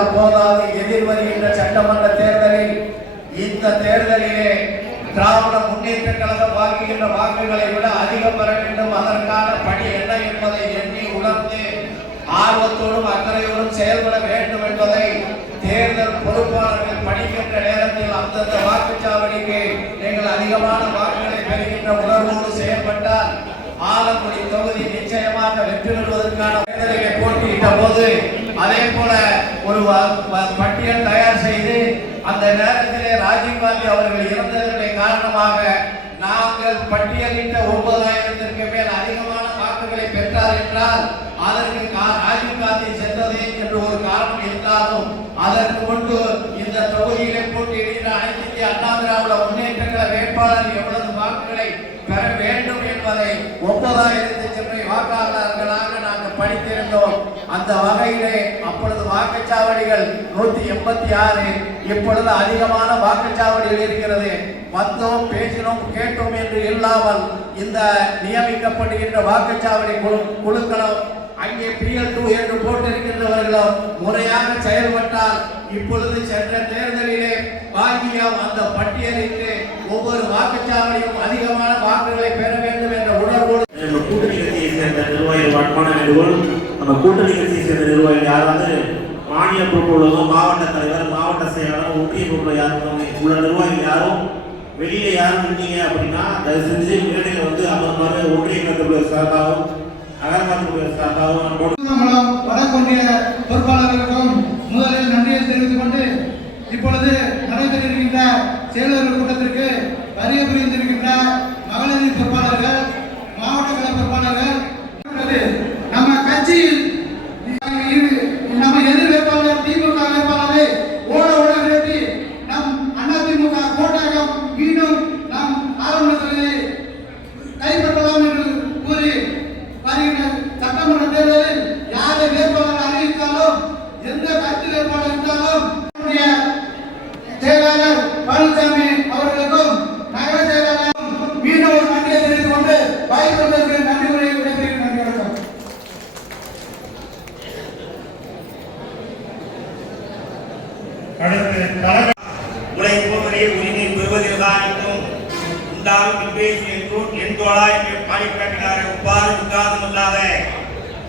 பெற்றால் போதாது, எதிர்வருகின்ற சட்டமன்ற தேர்தலில் இந்த தேர்தலிலே திராவிட முன்னேற்ற கழகம் வாங்குகின்ற வாக்குகளை விட அதிகம் பெற வேண்டும். அதற்கான பணி என்ன என்பதை எண்ணி உணர்ந்து ஆர்வத்தோடும் அக்கறையோடும் செயல்பட வேண்டும் என்பதை தேர்தல் பொறுப்பாளர்கள் பணிக்கின்ற நேரத்தில் அந்தந்த வாக்குச்சாவடிக்கு நீங்கள் அதிகமான வாக்குகளை பெறுகின்ற உணர்வோடு செயல்பட்டால் ஆலங்குடி தொகுதி நிச்சயமாக வெற்றி பெறுவதற்கான தேர்தலிலே போட்டியிட்ட போது அதே போல ஒரு பட்டியல் தயார் செய்து அந்த நேரத்திலே ராஜீவ்காந்தி அவர்கள் இறந்ததற்கு காரணமாக நாங்கள் பட்டியலிட்ட 9,000க்கு மேல் அதிகமான வாக்குகளை பெற்றார் என்றால் அதற்கு ராஜீவ்காந்தி சென்றதே என்று ஒரு காரணம் இருந்தாலும் அதற்கு முன்பு இந்த தொகுதியிலே போட்டியிடுகின்ற அனைத்து இந்திய அண்ணா திராவிட முன்னேற்ற கழக வேட்பாளர் எவ்வளவு வாக்குகளை பெற வேண்டும் என்பதை 9,000 சென்னை வாக்காளர்களாக நாங்கள் படித்திருந்தோம். அந்த வகையிலே அப்பொழுது வாக்குச்சாவடிகள் 186, இப்பொழுது அதிகமான வாக்குச்சாவடிகள் இருக்கிறது. வந்தோம், பேசினோம், கேட்டோம் என்று இல்லாமல் இந்த நியமிக்கப்படுகின்ற வாக்குச்சாவடி குழுக்களும் அங்கே PL2 என்று போட்டிருக்கின்றவர்களும் முறையாக செயல்பட்டால் இப்பொழுது சென்ற தேர்தலிலே வாங்கிய அந்த பட்டியலிட்டு ஒவ்வொரு வாக்குச்சாவடியும் அதிகமான வாக்குகளை பெற வேண்டும் என்ற உணர்வோடு கூட்டணி கட்சியை சேர்ந்த நிர்வாகிகள் வாட்பான வேண்டுகோள். நம்ம கூட்டணி கட்சியை சேர்ந்த நிர்வாகிகள் யாராவது மாநில பொறுப்பு உள்ளதும் மாவட்ட தலைவர், மாவட்ட செயலாளர், ஒன்றிய பொறுப்புல யாரும் உள்ள நிர்வாகிகள் யாரும் வெளியே யாரும் இருந்தீங்க அப்படின்னா தயவு செஞ்சு மேடையில் வந்து அமர்மாறு ஒன்றிய கட்டுரை சார்பாகவும் வடகொன்றிய பொறுப்பாளர்களுக்கும் முதலில் நன்றியை தெரிவித்துக் கொண்டு இப்பொழுது நடைபெற இருக்கின்ற செயலாளர் கூட்டத்திற்கு வருகை புரிந்திருக்கின்ற மகளிர் பொறுப்பாளர்கள், மாவட்ட கழக பொறுப்பாளர்கள், நம்ம கட்சியில் நம்ம எதிர் வேட்பாளர் திமுக வேட்பாளரை ஓட ஓட விரட்டி நம் அதிமுக கோட்டாகம் மீண்டும் நம் ஆரம்பத்தில் கைப்பற்றலாம் என்று கூறி வருகின்ற சட்டமன்ற தேர்தலில் யாரை வேட்பாளர் அறிவித்தாலும் எந்த கட்சி வேட்பாளர் இருந்தாலும் செயலாளர் பழனிசாமி அவர்களுக்கும் நகர செயலாளரும் மீண்டும் ஒரு நன்றியை தெரிவித்துக் கொண்டு வாய்ப்புகளுக்கு நன்றி உரையை விடைபெறுகிறேன். நன்றி, வணக்கம். உழைப்பவரை உரிமை பெறுவதில்தான் என்றும் உண்டாகும் என்றும் என் தோழா என்று பாடிக்காட்டினார். உப்பாறு விகாதம் இல்லாத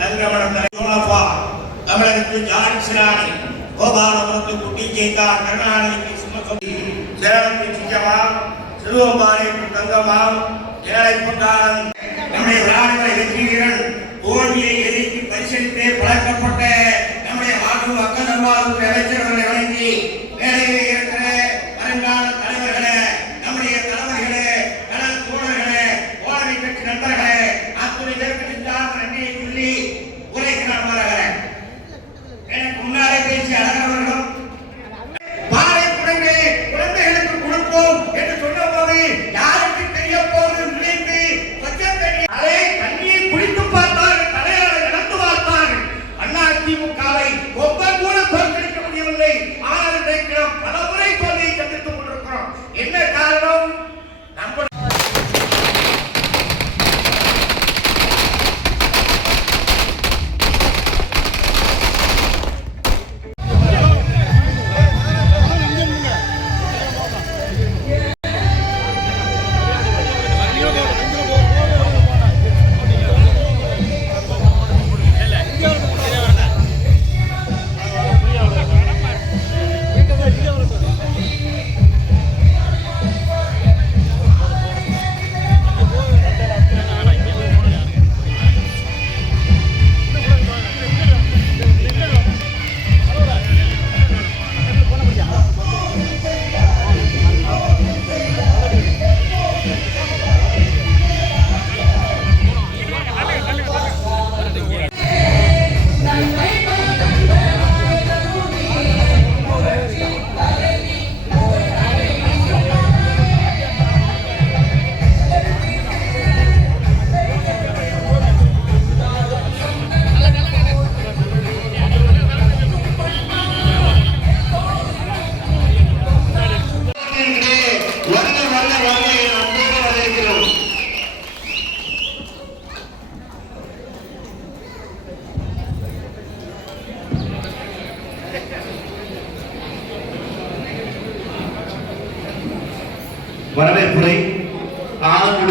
தங்கமணம் தலைவா தமிழகத்தில் ஜான் சிராணி, கோபாலபுரத்து குட்டி ஜெய்தான், கருணாநிதிக்கு சுமக்கி, சேலத்தில் சிங்கமாம், சிறுவம்பாறை தங்கமாம், ஏழை பொன்னாளன் நம்முடைய விளையாடுகளை வெற்றி வீரன் தோல்வியை எதிர்த்து பரிசீலித்தே பழக்கப்பட்ட நம்முடைய வாக்கு மக்கள் நல்வாழ்வுத்துறை அமைச்சர்களை வழங்கி வேலையிலே இருக்கிற வருங்கால தலைவர்களே, நம்முடைய தலைவர்களே, கடல் தோழர்களே, ஓடவை கட்சி நண்பர்களே, அத்துறை பேருக்கு நன்றியை சொல்லி உரைக்கு நான் வருகிறேன். எனக்கு முன்னாலே பேசிய அழகவர்களும் பாலை குடங்களை குழந்தைகளுக்கு கொடுப்போம் என்று சொன்ன போது யாருக்கு தெரிய போவது நினைத்து பச்சை தண்ணி அதை தண்ணியை குடித்து பார்த்தார்கள், தலையாளர் நடந்து பார்த்தார்கள். அதிமுக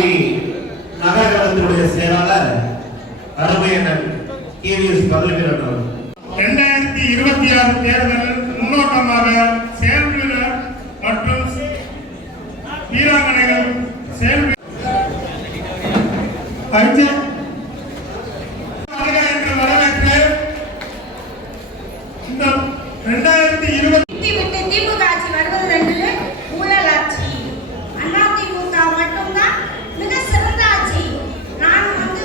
தூத்துக்குடி நகரத்தினுடைய செயலாளர் அருமையண்ணன் கேவிஎஸ் பதவியரன் அவர்கள். 2026 தேர்தல் முன்னோட்டமாக செயல்வீரர் மற்றும் வீராங்கனைகள் என்று வரவேற்று இந்த 2020 திமுக ஆட்சி வருவது என்று ஊழல் ஆட்சி. அதிமுக மட்டும்தான் மிக சிறந்த ஆட்சி. நான் வந்து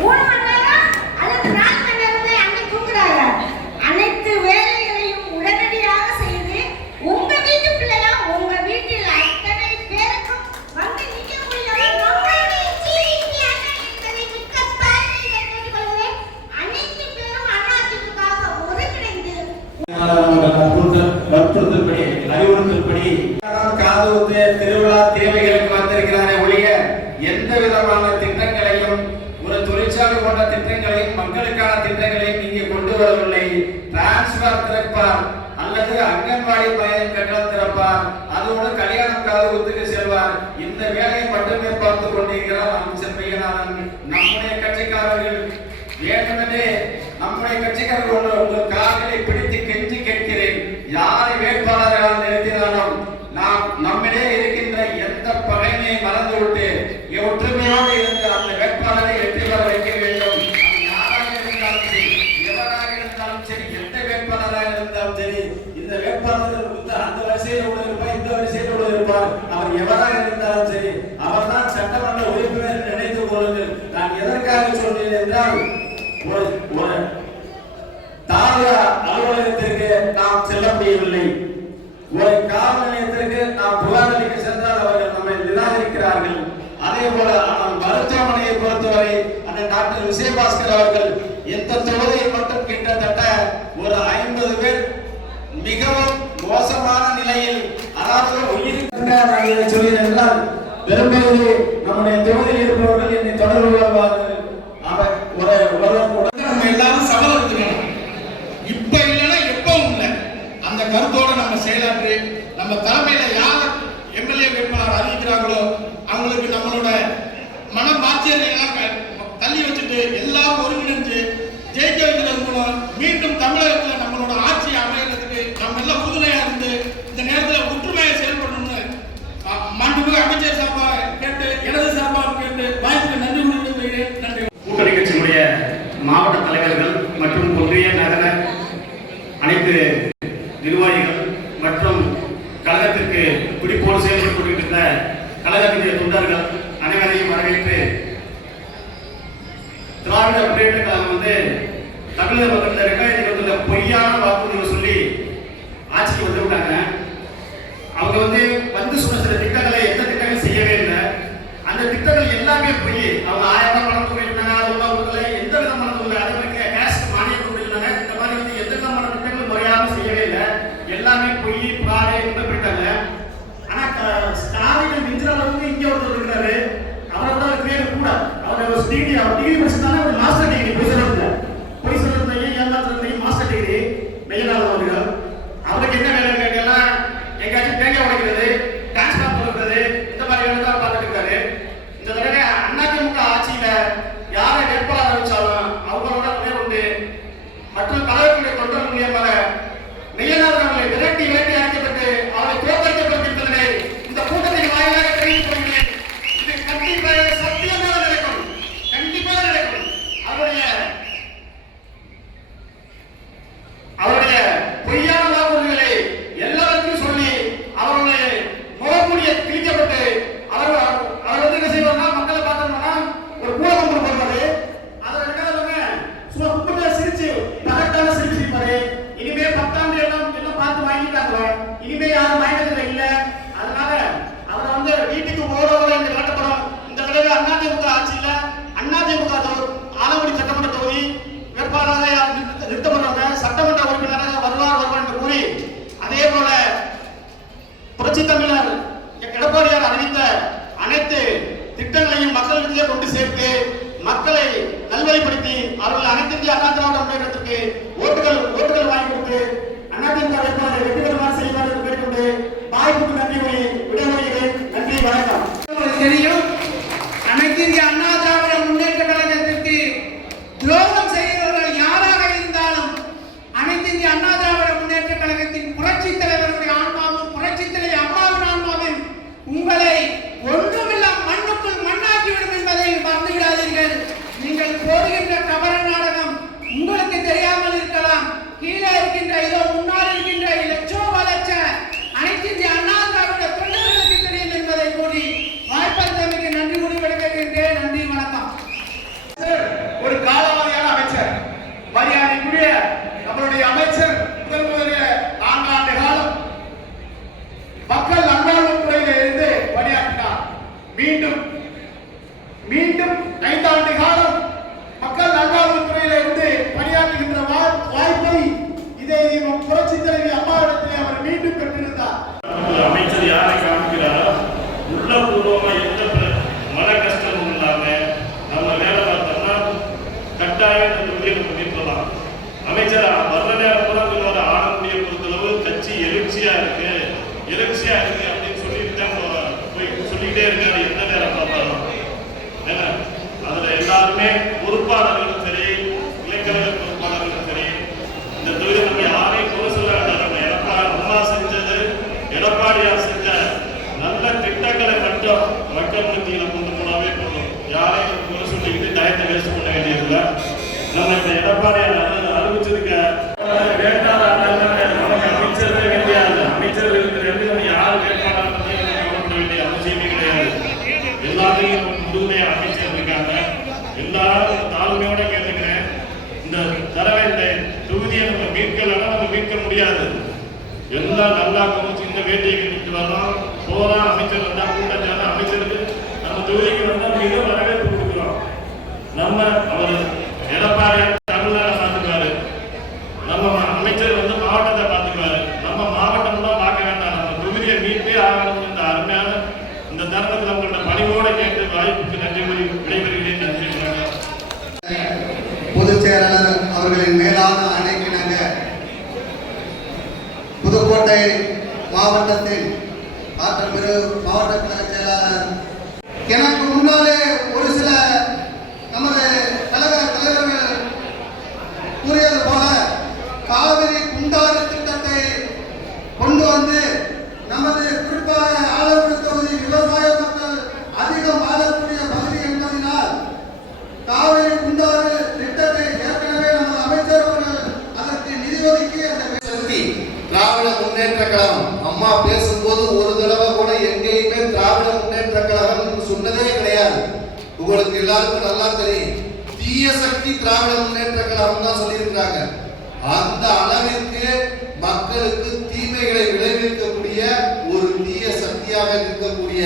3 மணி நேரம் அல்லது 4 மணி நேரம் தான் அன்னைக்கு தூங்குறாங்க. அனைத்து வேலைகளையும் உடனடியாக செய்து உங்க வீட்டு பிள்ளையா உங்க வீட்டில் அத்தனை பேருக்கும் வந்து நிற்கக்கூடியவர் நம்மளுடைய சீனிக்கு அண்ணா என்பதை மிக்க தாழ்மையுடன் கேட்டுக்கொள்கிறேன். அனைத்து பேரும் அதிமுகவாக ஒருங்கிணைந்து வற்புறுத்தல்படி அறிவுறுத்தல்படி காது ஊத்து திருவிழா தேவைகளுக்கு வந்திருக்கிறாரே ஒழிய எந்த விதமான திட்டங்களையும் ஒரு தொழிற்சாலை போன்ற திட்டங்களையும் மக்களுக்கான திட்டங்களையும் இங்கே கொண்டு வரவில்லை. டிரான்ஸ்பர் திறப்பார் அல்லது அங்கன்வாடி மையம் கட்டணம் திறப்பார், அதோடு கல்யாணம் காது ஊத்துக்கு செல்வார். இந்த வேலையை மட்டுமே பார்த்து கொண்டிருக்கிறார் அமைச்சர் மெய்யநாதன். நம்முடைய கட்சிக்காரர்கள் வேண்டுமென்றே நம்முடைய கட்சிக்காரர்கள் உங்கள் கால்களை பிடித்து கெஞ்சி கேட்கிறேன், யாரை வேட்பாளராக நிறுத்தினாலும் நாம் நம்மிடையே இருக்கின்ற எந்த பகைமையை மறந்துவிட்டு ஒற்றுமையோடு இருந்த அந்த வேட்பாளரை வெற்றி பெற வைக்க வேண்டும். யாராக இருந்தாலும் சரி, எவராக இருந்தாலும் சரி, எந்த வேட்பாளராக இருந்தாலும் சரி, இந்த வேட்பாளர்கள் அந்த வரிசையில் உள்ள இருப்பார், இந்த வரிசையில் உள்ள இருப்பார், அவர் எவராக இருந்தாலும் சரி, அவர் தான் சட்டமன்ற உறுப்பினர் நினைத்துக் கொள்ளுங்கள். நான் எதற்காக சொல்கிறேன் என்றால், ஒரு தாலுகா அலுவலகத்திற்கு நாம் செல்ல முடியவில்லை, ஒரு காவல் நிலையத்திற்கு நாம் புகார் அளிக்க சென்றால் அவர்கள் நம்மை நிராகரிக்கிறார்கள். அதே போல ஆனால் மருத்துவமனையை பொறுத்தவரை அந்த டாக்டர் விஜயபாஸ்கர் அவர்கள் இந்த தொகுதியில் மட்டும் கிட்டத்தட்ட ஒரு 50 பேர் மிகவும் மோசமான நிலையில், அதாவது உயிர் சொல்லியிருந்தால் பெரும்பகுதி நம்முடைய தொகுதியில் இருப்பவர்கள் என்னை தொடர்பு கொள்வார்கள். நம்ம எல்லாரும் சபலம் எடுத்துக்கணும். இப்ப இல்லைன்னா எப்பவும் இல்லை. அந்த கருத்தோட நம்ம செயலாற்றி நம்ம தலைமையில யார் எம்எல்ஏ வேட்பாளர் அறிவிக்கிறாங்களோ அவங்களுக்கு நம்மளோட மன மாற்றியர்கள் எல்லாம் தள்ளி வச்சுட்டு எல்லாரும் ஒருங்கிணைஞ்சு ஜெயிக்க வைக்கிறது மூலம் மீண்டும் தமிழகத்தில் நம்மளோட ஆட்சி அமைகிறதுக்கு நம்ம எல்லாம் உறுதுணையா இருந்து இந்த நேரத்தில் ஒற்றுமையை செயல்படணும்னு மாண்புமிகு அமைச்சர் சார்பாக கேட்டு, எனது சார்பாக கேட்டு வாய்ப்புக்கு நன்றி கூறுகிறேன். நன்றி. கூட்டணி கட்சியினுடைய மாவட்ட தலைவர்கள் மற்றும் ஒன்றிய நகர அனைத்து நிர்வாகிகள் மற்றும் கழகத்திற்கு பிடிப்போடு செயல்பட்டுக் கொண்டிருக்கின்ற கழகத்தினுடைய தொண்டர்கள் அனைவரையும் வரவேற்று, திராவிட முன்னேற்ற கழகம் தமிழக மக்கள் 2020 பொய்யான வாக்குறுதிகளை சொல்லி ஆட்சிக்கு வந்து விட்டாங்க. அவங்க வந்து சொன்ன சில திட்டங்களை எந்த திட்டங்கள் செய்யவே இல்லை. அந்த திட்டங்கள் எல்லாமே பொய். அவங்க 1000 பணம் கொடுத்தாங்க, அதெல்லாம் கொடுக்கல, எந்த விதமான கொடுக்கல. அதே மாதிரி கேஷ் மானியம் கொடுக்கல. இந்த மாதிரி எந்த விதமான திட்டங்கள் முறையாக செய்யவே இல்லை. எல்லாமே பொய், புகாரை போயிட்டாங்க. ஆனா ஸ்டாலின் மிஞ்சிற அளவுக்கு இங்க ஒருத்தர் இருக்கிறாரு. அவரை விட கிரேட் கூட. அவர் ஒரு டிகிரி படிச்சிருந்தாலும் ஒரு மாஸ்டர் டிகிரி. பொய் சொல்றதையும் ஏமாத்துறதையும் மாஸ்டர் டிகிரி மெய்யநாதன் அவர்கள். அவருக்கு என்ன வேலை கேட்கலாம், எங்காச்சும் தேங்காய் உடைக்கிறது, டிரான்ஸ்பார்ட் கொடுக்கிறது, இந்த மாதிரி வேலை தான் பார்த்துட்டு இருக்காரு. இந்த தடவை அதிமுக ஆட்சியில யாரை வேட்பாளர் அறிவிச்சாலும் அவங்களோட துணை உண்டு. மற்றும் கழகத்துடைய தொண்டர்கள் மூலியமாக மெய்யநாதன் அவர்களை விரட்டி அழைக்கப்பட்டு அவரை தோற்கடிக்கப்பட்டிருந்தது இந்த கூட்டத்தின் வாயிலாக தெரிவித்துக் கொள்கிறேன். இது கண்டிப்பாக சத்தியமாக நடக்கும், கண்டிப்பாக நடக்கும். அவருடைய பொய்யான வாக்குறுதிகளை எல்லாருக்கும் சொல்லி அவருடைய முகமூடியை கிழிக்கப்பட்டு அவர் என்ன செய்வார்னா, மக்களை பார்த்தோம்னா ஒரு கூடம் போடுவாரு. அதை சும்மா கும்பிட்டு சிரிச்சு கரெக்டான சிரிப்பாரு. இனிமே 10 ஆண்டு எல்லாம் பார்த்து வாங்கிட்டாங்க. இனிமே யாரும் வாங்கினதுல இல்ல. அதனால அவரை வீட்டுக்கு ஓட என்று காட்டப்படும். இந்த தடவை அதிமுக ஆட்சியில அதிமுக ஆலங்குடி சட்டமன்ற தொகுதி வேட்பாளராக நிறுத்தப்படுறாங்க. சட்டமன்ற உறுப்பினராக வருவார் என்று கூறி, அதே போல புரட்சி தமிழர் எடப்பாடியார் அறிவித்த அனைத்து திட்டங்களையும் மக்களிடையே கொண்டு சேர்த்து மக்களை நல்வழிப்படுத்தி அவர்கள் அனைத்து இந்திய அண்ணா திராவிட முன்னேற்றத்திற்கு ஓட்டுகள் வாங்கி கொடுத்து அதிமுக வேட்பாளரை வெற்றி பெறுமாறு செய்வார் என்று கேட்டுக்கொண்டு வாய்ப்புக்கு நன்றி கூறி விடைபெறுகிறேன். நன்றி, வணக்கம். தெரியும். அனைத்து இந்திய அண்ணா திராவிட முன்னேற்ற கழகத்திற்கு துரோகம் செய்கிறவர்கள் யாராக இருந்தாலும் அனைத்து இந்திய அண்ணா திராவிட முன்னேற்ற கழகத்தின் புரட்சி தலைவருடைய ஆன்மாவும் புரட்சி தலைவர் அம்மாவின் ஆன்மாவும் உங்களை ஒன்றுமில்லா மண்ணுக்குள் மண்ணாக்கிவிடும் என்பதை மறந்துவிடாதீர்கள். நீங்கள் போடுகின்ற கபர நாடகம் உங்களுக்கு தெரியாமல் இருக்கலாம். கீழே இருக்கின்ற இதோ முன்னால் இருக்கின்ற லட்சோப லட்ச அனைத்து இந்திய அண்ணா திராவிட தொண்டர்களுக்கு தெரியும் என்பதை கூறி வாய்ப்பளித்தமைக்கு நன்றி கூறி விடைபெறுகின்றேன். நன்றி, வணக்கம். ஒரு காலாவதியான அமைச்சர், மரியாதைக்குரிய நம்மளுடைய அமைச்சர் முதலில் 4 ஆண்டு காலம் மக்கள் நல்வாழ்வுத் துறையில இருந்து பணியாற்றினார். மீண்டும் 5 ஆண்டு காலம் மக்கள் நல்வாழ்வுத் துறையில இருந்து பணியாற்றுகின்ற வாய்ப்பை இதை புரட்சி தலைவி அம்மாவிடத்தில் அவர் மீண்டும் பெற்றிருந்தார். அமைச்சர் யாரை காமிக்கிறாரோ உள்ளபூர்வமா எந்த மன கஷ்டமும் இல்லாம நம்ம வேலை பார்த்தோம்னா கட்டாயம் இந்த தொழிலை பண்ணிக்கலாம். அமைச்சர் வர்ற நேரம் கூட உங்களோட ஆடக்கூடிய பொறுத்தளவு கட்சி எழுச்சியா இருக்கு அப்படின்னு சொல்லிட்டு போய் சொல்லிக்கிட்டே இருக்காரு. எந்த நேரம் பார்த்தாலும் என்ன அதுல எல்லாருமே பொறுப்பாளர்களும் சரி, இளைஞர்கள் பொறுப்பாளர்களும் சரி, இந்த தொழிலை நம்ம யாரையும் குறை சொல்ல வேண்டாம். நம்ம அம்மா செஞ்சது, எடப்பாடியார் செஞ்ச நல்ல திட்டங்களை மட்டும் மக்கள் மத்தியில் கொண்டு போனாவே போதும். யாரையும் குறை சொல்லிக்கிட்டு டயத்தை வேஸ்ட் பண்ண வேண்டியதில்லை. நம்ம இந்த எடப்பாடியார் அறிவிச்சிருக்க நமக்கு அமைச்சர் கிடையாது. அமைச்சர் இருக்கிறது யார் வேட்பாளர் கவலைப்பட வேண்டிய அவசியமே கிடையாது. எல்லாத்தையும் முழுமையாக அமைச்சர் இருக்காங்க. எல்லாரும் தாழ்மையோட கேட்டுக்கிறேன். இந்த தடவை இந்த தொகுதியை நம்ம மீட்கலன்னா நம்ம மீட்க முடியாது. எல்லாம் நல்லா கவனிச்சு இந்த வேட்டையை கட்டிட்டு வரணும். போறோம் அமைச்சர் வந்தா கூட்டம் அமைச்சருக்கு நம்ம தொகுதிக்கு வந்தா மிக வரவேற்பு கொடுக்குறோம். நம்ம அவர் எடப்பாடியார் தமிழ்நாடை பார்த்துக்குவாரு, நம்ம அமைச்சர் வந்து மாவட்டத்தை பார்த்துக்குவாரு. நம்ம மாவட்டம் தான் பார்க்க வேண்டாம், நம்ம தொகுதியை மீட்டே ஆகணும். இந்த அருமையான இந்த தருணத்தில் உங்களோட பணிவோட கேட்டு வாய்ப்புக்கு நன்றி கூறி விடைபெறுகிறேன். நன்றி. பொதுச் செயலாளர் அவர்களின் மேலான ஆணைக்கிணங்க புதுக்கோட்டை மாவட்டத்தில் ஆற்றல் பெரு மாவட்ட கழக செயலாளர் எனக்கு முன்னாலே ஒரு சில நமது கழக தலைவர்கள் கூறியது போல காவிரி குண்டாறு திட்டத்தை கொண்டு வந்து நமது குறிப்பாக ஆலங்குடி தொகுதி விவசாய மக்கள் அதிகம் வாழக்கூடிய பகுதி என்பதனால் காவிரி குண்டாறு திட்டத்தை ஏற்கனவே நமது அமைச்சர் அவர்கள் அதற்கு நிதி ஒதுக்கி அந்த திராவிட முன்னேற்ற கழகம் அம்மா பேசும்போது ஒரு தடவை கூட எங்கேயுமே திராவிட முன்னேற்ற கழகம் சொன்னதே கிடையாது. உங்களுக்கு எல்லாருக்கும் நல்லா தெரியும். தீய சக்தி திராவிட முன்னேற்ற கழகம் தான் சொல்லியிருக்கிறாங்க. அந்த அளவிற்கு மக்களுக்கு தீமைகளை விளைவிக்கக்கூடிய ஒரு தீய சக்தியாக இருக்கக்கூடிய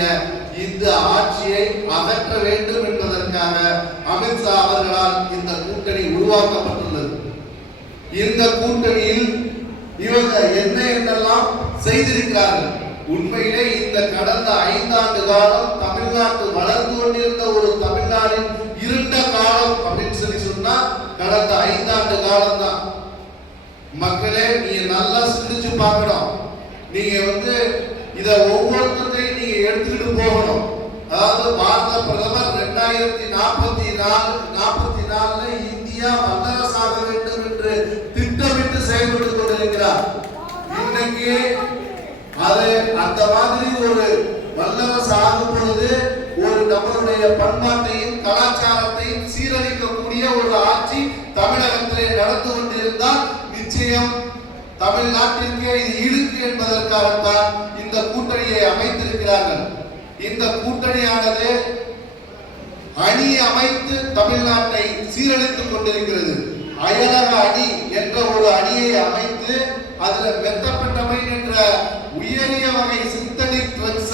இந்த ஆட்சியை அகற்ற வேண்டும் என்பதற்காக அமித்ஷா அவர்களால் இந்த கூட்டணி உருவாக்கப்பட்டுள்ளது. இந்த கூட்டணியில் இவங்க என்னெல்லாம் செய்திருக்கிறார்கள். உண்மையிலே இந்த கடந்த 5 ஆண்டு காலம் தமிழ்நாட்டு வளர்ந்து கொண்டிருந்த ஒரு தமிழ்நாட்டின் இருண்ட காலம் அப்படின்னு சொன்னா கடந்த 5 ஆண்டு காலம் தான். மக்களே நீங்க நல்லா சிந்திச்சு பார்க்கணும். நீங்க இத ஒவ்வொருத்தையும் நீங்க எடுத்துக்கிட்டு போகணும். அதாவது பாரத பிரதமர் 2044 இந்தியா வல்லரசாக வேண்டும் என்று திட்டமிட்டு செயல்பட்டுக் கொண்டிருக்கிறார். இன்னைக்கு அது அந்த மாதிரி ஒரு வல்லரசு ஆகும் பொழுது ஒரு நம்மளுடைய பண்பாட்டையும் கலாச்சாரத்தையும் சீரழிக்கக்கூடிய ஒரு ஆட்சி தமிழகத்திலே நடந்து கொண்டிருந்தால் நிச்சயம் தமிழ்நாட்டிற்கே இது இழுக்கு என்பதற்காகத்தான் இந்த கூட்டணியை அமைத்திருக்கிறார்கள். இந்த கூட்டணியானது அணி அமைத்து தமிழ்நாட்டை சீரழித்துக் கொண்டிருக்கிறது. அயலக அணி என்ற ஒரு அணியை அமைத்து அதுல மெத்தப்பட்டமைன் என்ற உயரிய வகை சிந்தனிக் ட்ரக்ஸ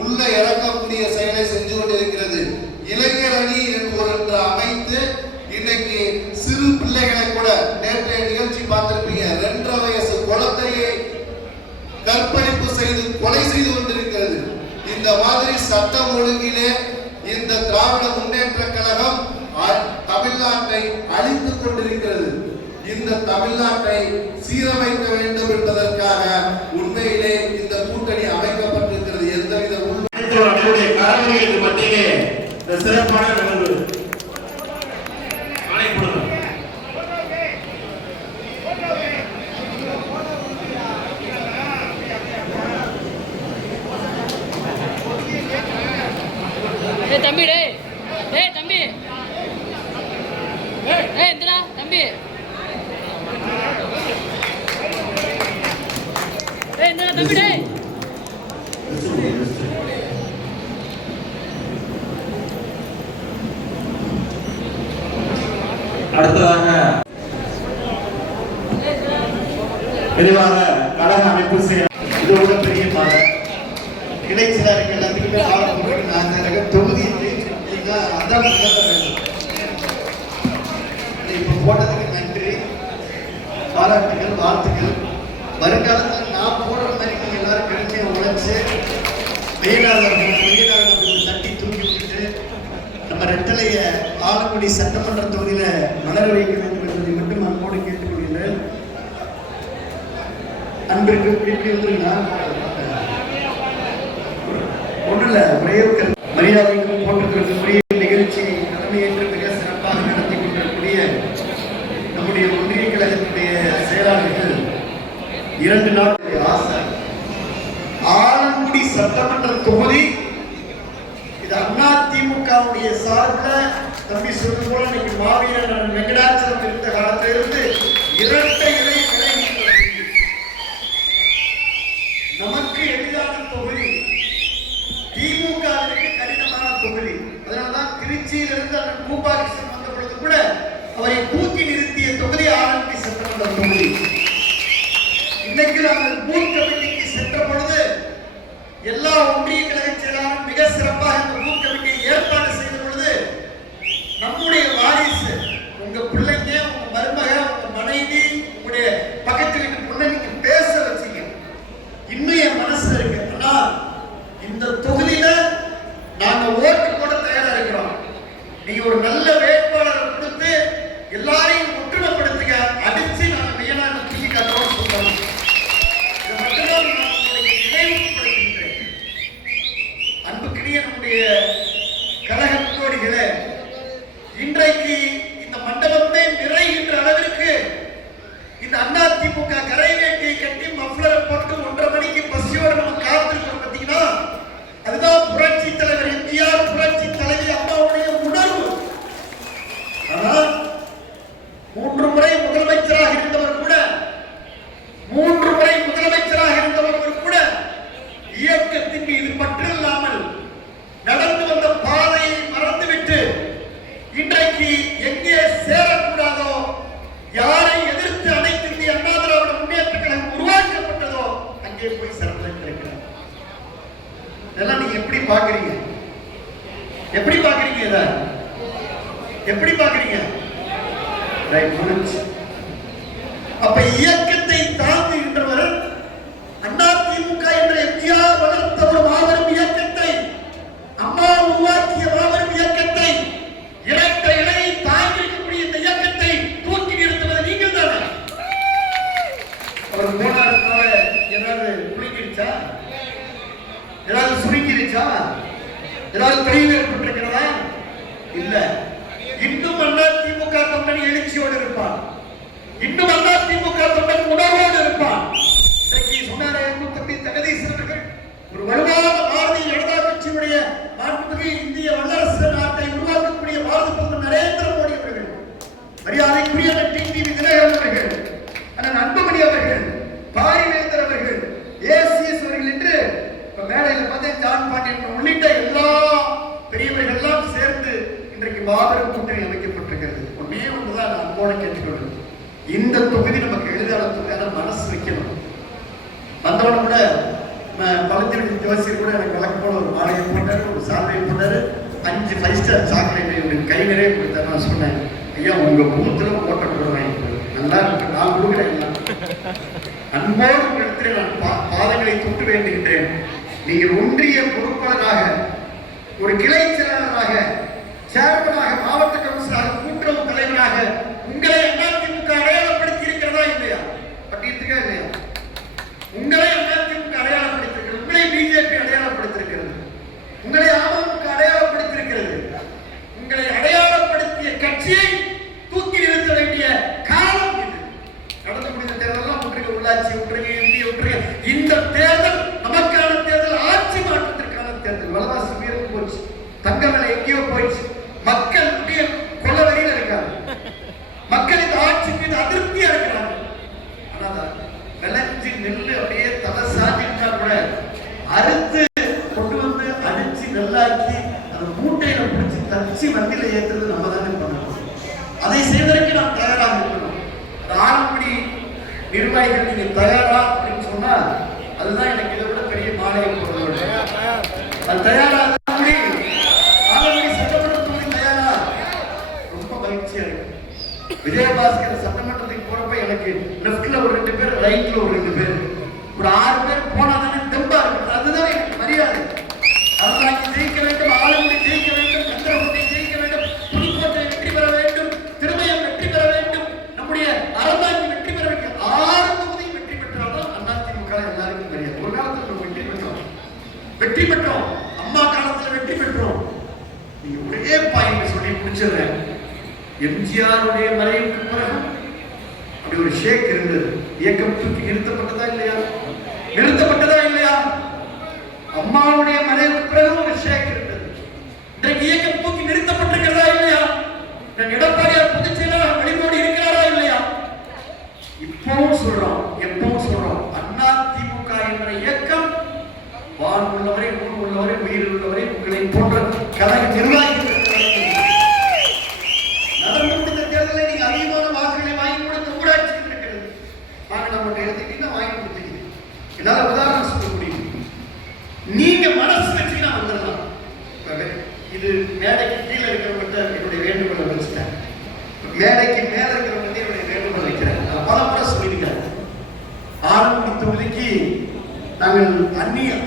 உள்ள இறக்கக்கூடிய செயலை செஞ்சு கொண்டிருக்கிறது. இளைஞர் அணி என்று அமைத்து இன்னைக்கு சிறு பிள்ளைகளை கூட நேற்றைய நிகழ்ச்சி பார்த்திருப்பீங்க. 2.5 வயசு குழந்தையை கற்பழிப்பு செய்து கொலை செய்து கொண்டிருக்கிறது. இந்த மாதிரி சட்டம் ஒழுங்கிலே இந்த திராவிட முன்னேற்ற கழகம் தமிழ்நாட்டை அழித்துக் கொண்டிருக்கிறது. இந்த தமிழ்நாட்டை சீரமைக்க வேண்டும் என்பதற்காக உண்மையிலே இந்த கூட்டணி அமைக்கப்பட்டிருக்கிறது. எந்தவித சிறப்பான நிகழ்வு. ஆணை கொடுங்க. தம்பி டேய் தம்பி எந்தடா தம்பி எந்தடா தம்பி டேய் அடுத்ததாக விரிவாக கழக அமைப்பு செய்ய இதோட பெரிய மாலை இளைஞர்கள் எல்லாத்துக்குமே ஆரம்பிச்சு நாங்கள் தொகுதியை ஜெயிச்சிருக்கீங்கன்னா அதான் வேணும். இப்போ போட்டதுக்கு நன்றி, பாராட்டுகள், வாழ்த்துக்கள். வருங்காலத்தில் நான் போடுற மாதிரி நீங்கள் எல்லாரும் கடிச்சு உழைச்சு வெயிலாளர்கள் தட்டி தூக்கி விட்டுட்டு நம்ம ரெட்டலைய ஆலங்குடி சட்டமன்ற தொகுதியில மலர வைக்க வேண்டும் என்பதை மட்டும் அன்போடு கேட்டுக்கொள்கிறேன். அன்பிற்கு பிடிப்பி வந்துருங்க. ஒன்றும் இல்லை, ஒரே மரியாதைக்கும் போட்டிருக்கக்கூடிய நிகழ்ச்சி தலைமையேற்று மிக சிறப்பாக நடத்தி கொண்டிருக்கக்கூடிய நம்முடைய ஒன்றிய கழகத்துடைய செயலாளர்கள் 2 நாட்களுடைய ஆசை ஆலங்குடி சட்டமன்ற தொகுதி இது அதிமுகவுடைய சார்பில் தம்பி சொல்வது போல இன்னைக்கு மாவீரன் வெங்கடாச்சலம் இருந்த காலத்திலிருந்து இரட்டை இலை நமக்கு எளிதான தொகுதி, திமுகவிற்கு கடினமான தொகுதி. அதனால்தான் திருச்சியிலிருந்து அந்த கூபாகிருஷ்ணன் வந்த பொழுது கூட அவரை தூக்கி நிறுத்திய தொகுதி ஆலங்குடி சட்டமன்ற தொகுதி. இன்னைக்கு நாங்கள் பூத் கமிட்டிக்கு சென்ற பொழுது எல்லா ஒன்றிய கழக செயலாளரும் மிக சிறப்பாக இந்த பூத் கமிட்டியை ஏற்பாடு செய்த பொழுது நம்முடைய வாரிசு, உங்க பிள்ளைங்க, உங்க மருமக, உங்க மனைவி, உங்களுடைய பக்கத்து வீட்டு பொண்ணை நீங்க பேச வச்சீங்க. இன்னும் என் மனசுல இருக்கு. ஆனா இந்த தொகுதியில நாங்க ஓட்டு போட தயாரா இருக்கிறோம். நீங்க ஒரு நல்ல வேட்பாளரை கொடுத்து எல்லாரையும் ஒற்றுமைப்படுத்துங்க, அடிச்சு நாங்க மெய்யனாக தூக்கி காட்டுறோம் சொல்றோம். இதை மட்டும்தான் நான் உங்களுக்கு நினைவுபடுத்துகின்றேன். அன்புக்கினிய நம்முடைய கழக முன்னோடிகளே, இன்றைக்கு இந்த மண்டபத்தை நிறைகின்ற அளவிற்கு இந்த அதிமுக கரை வேட்டியை கட்டி மஃப்ளரை போட்டு 1:30 மணிக்கு பஸ்ஸோட நம்ம காத்திருக்கிறோம். பார்த்தீங்கன்னா அதுதான் புரட்சி தலைவர் எம்ஜிஆர், புரட்சி தலைவி அம்மாவுடைய உணர்வு. ஆனால் 3 முறை முதலமைச்சராக இருந்தவர் கூட இயக்கத்தின் மீது பற்று இல்லாமல் நடந்து வந்த பாதையை மறந்துவிட்டு இன்றைக்கு எங்கே சேரக்கூடாதோ, யாரை எதிர்த்து அனைத்து இந்திய அண்ணா திராவிட முன்னேற்ற கழகம் உருவாக்கப்பட்டதோ அங்கே போய் சிறந்திருக்கிறார். இதெல்லாம் நீங்க எப்படி பாக்குறீங்க? எப்படி பாக்குறீங்க? இத எப்படி பாக்குறீங்க? அப்ப இயக்கத்தை தாங்குகின்றவர் அதிமுக என்ற எம்ஜிஆர் வளர்த்த ஒரு மாபெரும் இயக்கத்தை, அம்மா உருவாக்கிய மாபெரும் இயக்கத்தை, இரட்டை இலையை தாங்கியிருக்கக்கூடிய இந்த இயக்கத்தை தூக்கி நிறுத்துவது நீங்கள் தானே. அவர் போனாருனால ஏதாவது புளிங்கிருச்சா? ஏதாவது சுருங்கிருச்சா? ஏதாவது தெளிவு ஏற்பட்டிருக்கிறதா? இல்ல. இன்னும் அதிமுக தொண்டன் எழுச்சியோடு இருப்பான். இன்னும் அதிமுக தொண்டன் உணர்வோடு இருப்பான். சொன்னாரே தம்பி ஜெகதீசன், ஒரு வலுவான பாரதிய ஜனதா கட்சியுடைய மாண்புமிகு இந்திய வல்லரசு நாட்டை உருவாக்கக்கூடிய பாரத பிரதமர் நரேந்திர மோடி அவர்கள், மரியாதைக்குரிய டிவி தினகரன் அவர்கள், அண்ணன் அன்புமணி அவர்கள், பாரிவேந்தர் அவர்கள், ஏசிஎஸ் அவர்கள் என்று மேடையில் பார்த்தே ஜான் பாண்டியன் உள்ளிட்ட எல்லா பெரியவர்கள் எல்லாம் சேர்ந்து இன்றைக்கு மாபெரும் கூட்டணி அமைக்கப்பட்டிருக்கிறது. ஒன்னே ஒன்றுதான் நான் அன்போட கேட்டுக்கொள்வது, இந்த தொகுதி நமக்கு எளிதான தொகுதியான மனசு வைக்கணும். வந்தவன கூட பழத்திற்கு ஜோசியர் கூட எனக்கு வழக்கு போல ஒரு மாலையை போட்டாரு, ஒரு சால்வையை போட்டாரு, 5 5 ஸ்டார் சாக்லேட் எனக்கு கை நிறைய கொடுத்தாரு. நான் சொன்னேன், ஐயா உங்க பூத்துல ஓட்ட போடுவேன், நல்லா இருக்கு, நான் கொடுக்குறேன். அன்போடு உங்களிடத்தில் நான் பாதங்களை தொட்டு வேண்டுகின்றேன். நீங்கள் ஒன்றிய பொறுப்பாளராக, ஒரு கிளை செயலாளராக, சேர்மனாக, மாவட்ட கவுன்சிலராக, கூட்டுறவு தலைவராக உங்களை அதிமுக அடையாளப்படுத்தி இருக்கிறதா இல்லையா? பட்டியலுக்கா இல்லையா? உங்களை அதிமுக அடையாளப்படுத்திருக்கிறது, உங்களை பிஜேபி அடையாளப்படுத்திருக்கிறது, உங்களை அமமுக அடையாளப்படுத்திருக்கிறது. ஏற்றுறது நம்ம தானே பண்ணணும். அதை செய்வதற்கு நாம் தயாராக இருக்கணும். ஆரம்படி நிர்வாகிகள் நீங்க தயாரா அப்படின்னு சொன்னா அதுதான் எனக்கு இதை விட பெரிய மாலையை போடுறது. அது தயாராக ஆரம்படி சட்டமன்ற தொகுதி தயாரா ரொம்ப மகிழ்ச்சியா இருக்கு. விஜயபாஸ்கர் சட்டமன்றத்துக்கு போறப்ப எனக்கு லெப்ட்ல ஒரு 2 பேர், ரைட்ல ஒரு 2 பேர், ஒரு 6 பேர் போனா தானே தெம்பா இருக்கு. அதுதான் எனக்கு மரியாதை. அரசாங்கி ஜெயிக்க வேண்டும், ஆலங்குடி ஜெயிக்க வேண்டும், சந்திரகுடி ஜெயிக்க வேண்டும், புதுக்கோட்டை வெற்றி பெற வேண்டும், திருமயம் வெற்றி பெற வேண்டும், நம்முடைய அரசாங்கி வெற்றி பெற வேண்டும். 6 தொகுதியும் வெற்றி பெற்றால்தான் அதிமுக எல்லாருக்கும் தெரியாது. ஒரு காலத்தில் நம்ம வெற்றி பெற்றோம், அம்மா காலத்தில் வெற்றி பெற்றோம். நீங்க ஒரே பாயிண்ட் சொல்லி முடிச்சிடுறேன். எம்ஜிஆருடைய மறைவுக்கு பிறகு அப்படி ஒரு ஷேக் இருந்தது. இயக்கம் தூக்கி நிறுத்தப்பட்டதா இல்லையா? நிறுத்தப்பட்டதா இல்லையா? அம்மாவுடைய மறைவுக்கு பிறகு ஒரு ஷேக் இருந்தது. இன்றைக்கு இயக்கம் தூக்கி நிறுத்தப்பட்டிருக்கிறதா இல்லையா? எடப்பாடியார் பொதுச் செயலாளர் வெளியோடு இருக்கிறாரா இல்லையா? இப்பவும் சொல்றோம், எப்பவும் சொல்றோம், அதிமுக என்ற இயக்கம் வான் உள்ளவரை, ஊர் உள்ளவரை, உயிர் உள்ளவரை, உங்களை போன்ற கலை நிர்வாகிகள் நடந்து முடிந்த தேர்தலில் நீங்க அதிகமான வாக்குகளை வாங்கி கொடுத்த ஊராட்சி இருக்கிறது. நம்ம எடுத்துக்கிட்டீங்கன்னா வாங்கி கொடுத்தீங்க. என்னால உதாரணம் சொல்ல முடியும். நீங்க மனசு வச்சுக்கினா வந்துடலாம். இது மேடைக்கு கீழே இருக்கிறவங்க என்னுடைய வேண்டுகோளை வச்சுட்டேன். மேடைக்கு மேல இருக்கிறவங்க என்னுடைய வேண்டுகோளை வைக்கிறேன். நான் பல முறை சொல்லியிருக்கேன். ஆரம்பி தொகுதிக்கு நாங்கள்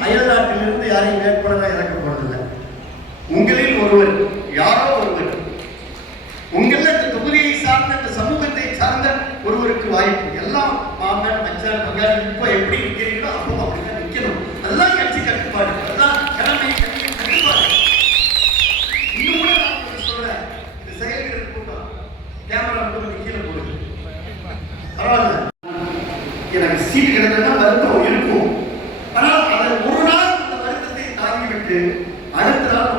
அயல் நாட்டிலிருந்து யாரையும் வேட்பாளராக இறக்க போறதில்லை. உங்களில் ஒருவர், யாரோ ஒருவர், உங்கள இந்த தொகுதியை சார்ந்த, இந்த சமூகத்தை சார்ந்த ஒருவருக்கு வாய்ப்பு. எல்லாம் மாமன், மச்சான், மகான் இப்போ எப்படி நிற்கிறீங்களோ அப்போ அப்படிதான் நிற்கணும். அதுதான் கட்சி கட்டுப்பாடு, அதுதான் கடமை கட்டுப்பாடு. இன்னும் கூட நான் உங்களுக்கு சொல்றேன், இது செயல்கிற கூட்டம் கேமரா மட்டும் கீழே போடுது, பரவாயில்ல. எனக்கு சீட்டு கிடைச்சா வருத்தம் இருக்கும். ஆனால் அதை ஒரு நாள் அந்த வருத்தத்தை தாங்கிவிட்டு அடுத்த நாள்